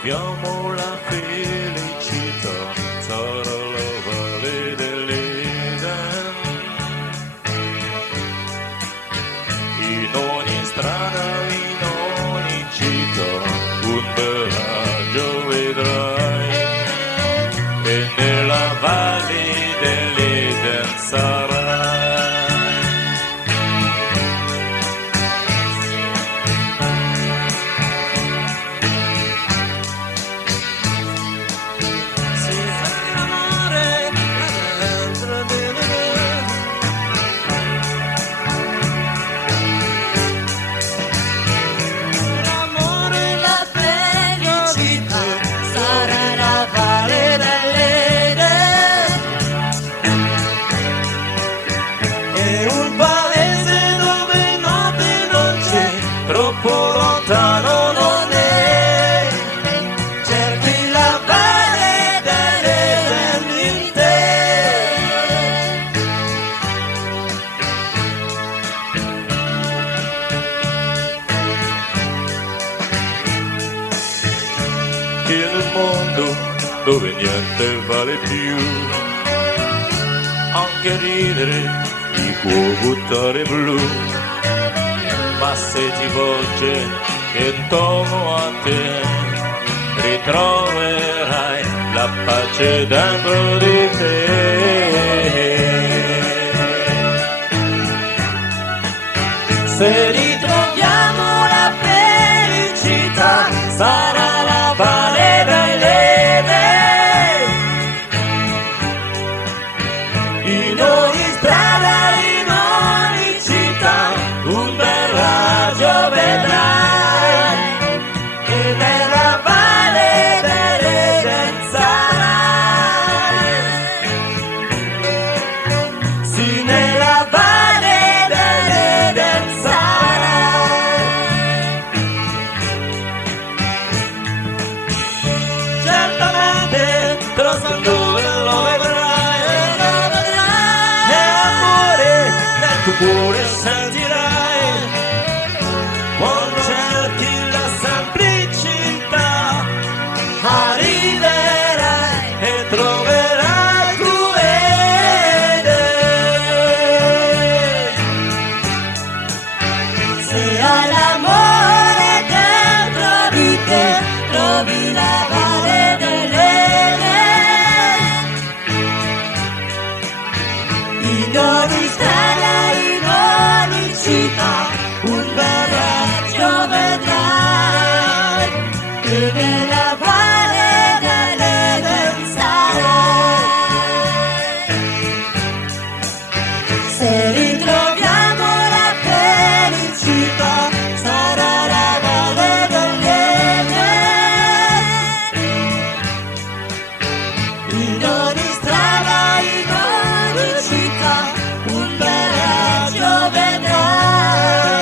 troviamo la felicità, sarà la valle dell'Eden. In ogni strada, in ogni città, un bel raggio vedrai, e nella valle dell'Eden sarai. Lontano non è, cerchi la valle dell'Eden in te. Che in un mondo dove niente vale più, anche ridere ti può buttare blu, ma se ti volge intorno a te ritroverai la pace dentro di te. Se ritroviamo la felicità, sarà la valle dell'Eden. In ogni strada, in ogni città, un bel raggio vedrai. Cuore sentirai, quando cerchi la semplicità, arriverai e troverai tu Eden. Se hai l'amore dentro di te, trovi la valle dell'Eden. In ogni strada, un bel raggio vedrai, e nella valle dell'Eden sarai. Se ritroviamo la felicità, sarà la valle dell'Eden. In ogni strada, in ogni città, un bel raggio vedrai.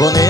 Bonne